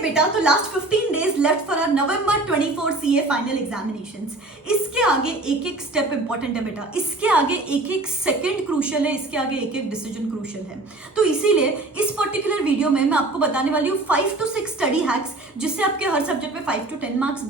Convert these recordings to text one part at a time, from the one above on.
बेटा, तो last 15 days left for our November 24 CA final examinations. इसके आगे एक एक स्टेप इंपॉर्टेंट है बेटा, इसके आगे एक एक सेकंड क्रूशियल है, इसके आगे एक एक डिसीजन क्रूशियल है। तो इसीलिए इस पर्टिकुलर वीडियो में मैं आपको बताने वाली हूँ 5 to 6 स्टडी हैक्स, जिससे आपके हर सब्जेक्ट में 5 to 10 मार्क्स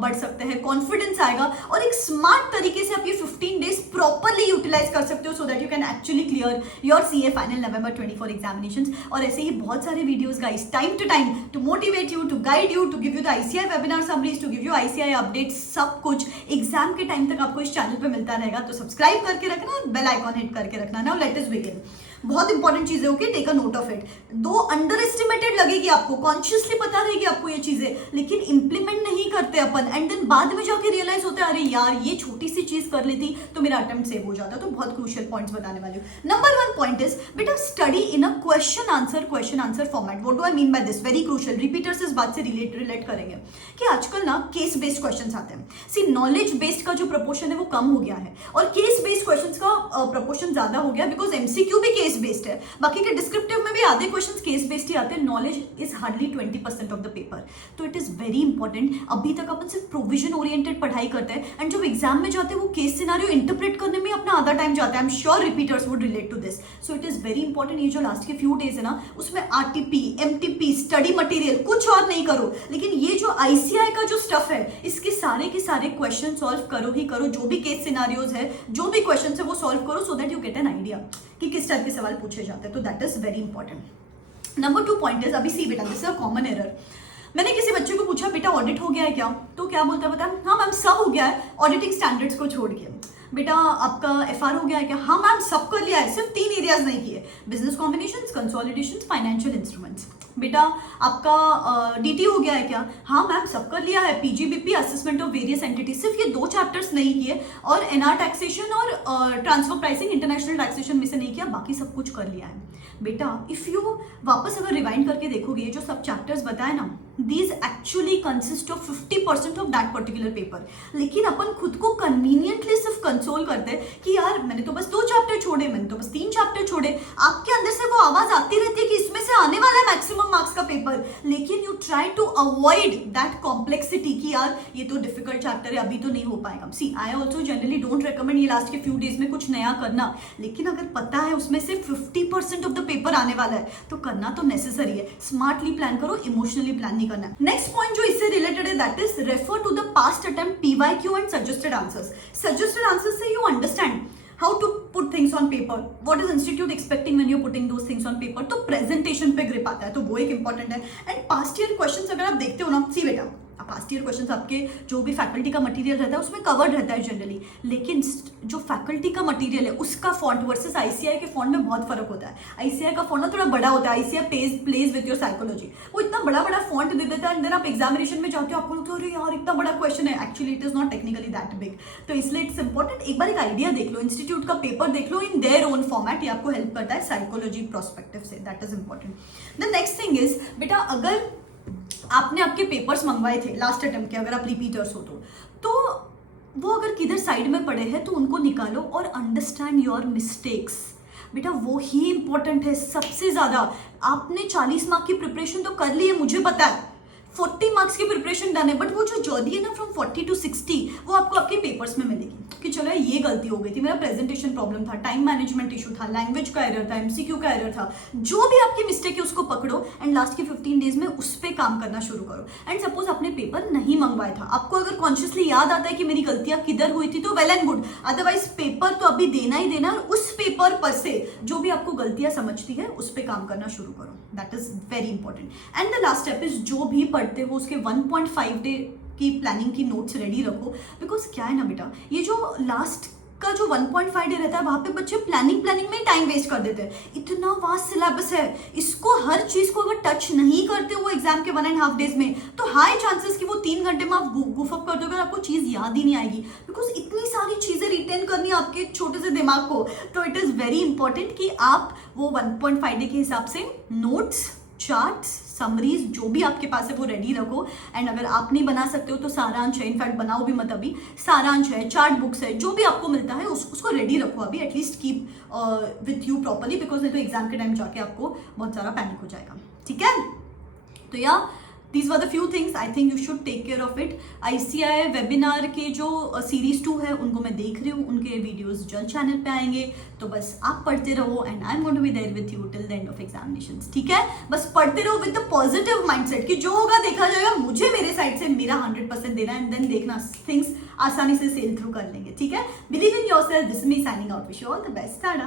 बढ़ सकते हैं, कॉन्फिडेंस आएगा और एक स्मार्ट तरीके से आप ये 15 डेज प्रॉपरली यूटिलाइज कर सकते हो, so that you can actually clear your CA final November 24 examinations. और ऐसे ही बहुत सारे videos guys, time to time, to motivate you, to guide you, to give you the ICAI webinar summaries, to give you ICAI updates, सब कुछ exam के time तक आपको इस चैनल पे मिलता रहेगा। तो सब्सक्राइब करके रखना और बेल आइकॉन हिट करके रखना। Now let us begin. बहुत इंपॉर्टेंट चीजें, okay, take a note of it. दो अंडर एस्टिमेटेड लगेगी आपको, कॉन्शियसली पता रहेगी आपको ये चीजें, लेकिन इंप्लीमेंट नहीं करते अपन, एंड देन बाद में जाके रियलाइज होता है अरे यार ये छोटी सी चीज कर ली थी तो मेरा अटेम्प्ट सेव हो जाता। तो बहुत क्रूशियल पॉइंट्स बताने वाली हूँ। नंबर 1 पॉइंट इज बेटा, study in a question answer format. What do I mean by this? Very crucial. Repeaters इस बात से रिलेट करेंगे कि आजकल ना केस बेस्ड क्वेश्चंस आते हैं। सी, नॉलेज बेस्ड का जो प्रपोर्शन है वो कम हो गया है और केस बेस्ड क्वेश्चंस का प्रपोर्शन ज्यादा हो गया, बिकॉज एमसीक्यू भी केस बेस्ड है। बाकी के डिस्क्रिप्टिव में भी आधे क्वेश्चंस केस बेस्ड ही आते हैं। Knowledge is hardly 20% of the paper. तो इट इज वेरी इंपॉर्टेंट। अभी तक अपन सिर्फ प्रोविजन ओरिएंटेड पढ़ाई करते हैं, एंड जब एग्जाम में जाते हैं वो केस सिनारियो इंटरप्रेट करने में अपना आधा टाइम जाता है। I am sure repeaters would relate to this. So it is very important. ये जो लास्ट के फ्यू डेज है ना, उसमें आरटीपी, एमटीपी, स्टडी मटेरियल कुछ और नहीं करो, लेकिन ये जो आईसीआई का जो स्टफ है, इसके सारे के सारे क्वेश्चन सॉल्व करो ही करो। जो भी केस सिनारियोज है, जो भी क्वेश्चन है, वो सॉल्व करो, सो that you get an idea कि किस टाइप के सवाल पूछे जाते हैं। तो that is very important. Number 2 point is, अभी सी बेटा, this is a common error. मैंने किसी बच्चे को पूछा बेटा ऑडिट हो गया है क्या? तो क्या बोलता है बता? हाँ मैम सब हो गया है, ऑडिटिंग स्टैंडर्ड्स को छोड़ के। बेटा आपका एफआर हो गया है क्या? हाँ मैम सब कर लिया है, सिर्फ 3 एरियाज नहीं किए, बिजनेस कॉम्बिनेशंस, कंसोलिडेशंस, फाइनेंशियल इंस्ट्रूमेंट्स। बेटा आपका डीटी हो गया है क्या? हाँ मैम सब कर लिया है, PGBP, assessment of various entities, सिर्फ ये 2 चैप्टर्स नहीं किए, और एनआर टैक्सेशन और ट्रांसफर प्राइसिंग इंटरनेशनल टैक्सेशन में से नहीं किया, बाकी सब कुछ कर लिया है। बेटा इफ यू वापस अगर रिवाइंड करके देखोगे, ये जो सब चैप्टर्स बताए ना, these actually consist of 50% of that particular paper. लेकिन अपन खुद को कन्वीनियंटली सिर्फ कंसोल करते हैं कि यार मैंने तो बस 2 चैप्टर छोड़े, मैंने तो बस 3 चैप्टर छोड़े। आपके अंदर से वो आवाज आती रहती है कि इसमें से आने वाला है मैक्सिमम मार्क्स का पेपर, लेकिन you try to avoid that complexity कि यार ये तो डिफिकल्ट चैप्टर है, अभी तो नहीं हो पाएगा। See, I also generally don't recommend ये लास्ट के फ्यू डेज में कुछ नया करना, लेकिन अगर पता है उसमें से 50% ऑफ द पेपर आने वाला है तो करना तो नेसेसरी है। स्मार्टली प्लान करो, इमोशनली प्लान नहीं करना। नेक्स्ट पॉइंट जो इससे रिलेटेड है, that is refer to the past attempt PYQ and suggested answers. Suggested answers से you understand how to put things on paper, what is institute expecting when you're putting those things on paper, तो presentation पे grip आता है, तो वो एक important है। And past year questions अगर आप देखते हो ना, सी बेटा पास्ट ईयर क्वेश्चंस आपके जो भी फैकल्टी का मटेरियल रहता है उसमें कवर्ड रहता है जनरली, लेकिन जो फैकल्टी का मटेरियल है उसका फॉन्ट वर्सेस आईसीआई के फॉन्ट में बहुत फर्क होता है। आईसीआई का फॉन्ट ना थोड़ा बड़ा होता है, ICAI plays with your psychology, वो इतना बड़ा बड़ा फॉन्ट दे देता है, एंड देन आप एग्जामिनेशन में जाते हो, आपको लगता है अरे यार इतना बड़ा क्वेश्चन है, actually it is not technically that big. तो इसलिए इट्स इंपॉर्टेंट, एक बार एक आइडिया देख लो, इंस्टीट्यूट का पेपर देख लो इन देयर ओन फॉर्मेट, ये आपको हेल्प करता है साइकोलॉजी प्रोस्पेक्टिव से, that is important. The next thing is बेटा, अगर आपने आपके पेपर्स मंगवाए थे लास्ट अटेम्प्ट के, अगर आप रिपीटर्स हो तो वो अगर किधर साइड में पड़े हैं तो उनको निकालो और अंडरस्टैंड योर मिस्टेक्स। बेटा वो ही इंपॉर्टेंट है सबसे ज्यादा। आपने 40 मार्क की प्रिपरेशन तो कर ली है, मुझे पता है 40 मार्क्स की प्रिपरेशन डन है, बट वो जो जर्नी है ना फ्रॉम 40 to 60, वो आपको आपके पेपर्स में मिलेगी कि चलो ये गलती हो गई थी, मेरा प्रेजेंटेशन प्रॉब्लम था, टाइम मैनेजमेंट इशू था, लैंग्वेज का एरर था, एमसीक्यू का एरर था, जो भी आपकी मिस्टेक है उसको पकड़ो एंड लास्ट के 15 डेज में उस पर काम करना शुरू करो। एंड सपोज आपने पेपर नहीं मंगवाया था, आपको अगर कॉन्शियसली याद आता है कि मेरी गलतियां किधर हुई थी तो well and good, otherwise paper तो अभी देना ही देना, और उस पेपर पर से जो भी आपको गलतियां समझती है उस पर काम करना शुरू करो, that is very important. And the last step is, जो भी पढ़ते हो उसके 1.5 डे की प्लानिंग की नोट्स रेडी रखो, बिकॉज क्या है ना बेटा, ये जो लास्ट का जो 1.5 डे रहता है वहां पे बच्चे प्लानिंग में ही टाइम वेस्ट कर देते हैं। इतना वास्ट सिलेबस है, इसको हर चीज को अगर टच नहीं करते वो एग्जाम के 1.5 डेज में, तो हाई चांसेस कि वो 3 घंटे में आप गुफअप कर दोगे और आपको चीज याद ही नहीं आएगी, बिकॉज इतनी सारी चीजें रिटेन करनी है आपके छोटे से दिमाग को। तो इट इज वेरी इंपॉर्टेंट कि आप वो 1.5 डे के हिसाब से नोट्स, चार्ट्स, समरीज जो भी आपके पास है वो रेडी रखो। एंड अगर आप नहीं बना सकते हो तो सारांश है, इनफैक्ट बनाओ भी मत, अभी सारांश है, चार्ट बुक्स है, जो भी आपको मिलता है उसको रेडी रखो अभी, at least keep with you properly, because नहीं तो एग्जाम के टाइम जाके आपको बहुत सारा पैनिक हो जाएगा। ठीक है, तो या these were the few things I think you should take care of it. ICAI webinar के जो सीरीज 2 है उनको मैं देख रही हूँ, उनके वीडियोस जल्द चैनल पे आएंगे, तो बस आप पढ़ते रहो and I am going to be there with you till the end of examinations. ठीक है, बस पढ़ते रहो विद द पॉजिटिव माइंडसेट कि जो होगा देखा जाएगा, मुझे मेरे साइड से मेरा 100% देना एंड देन देखना थिंग्स आसानी से सेल थ्रू कर लेंगे। ठीक है, believe in yourself. This is me signing out, wish you all the best. Tata.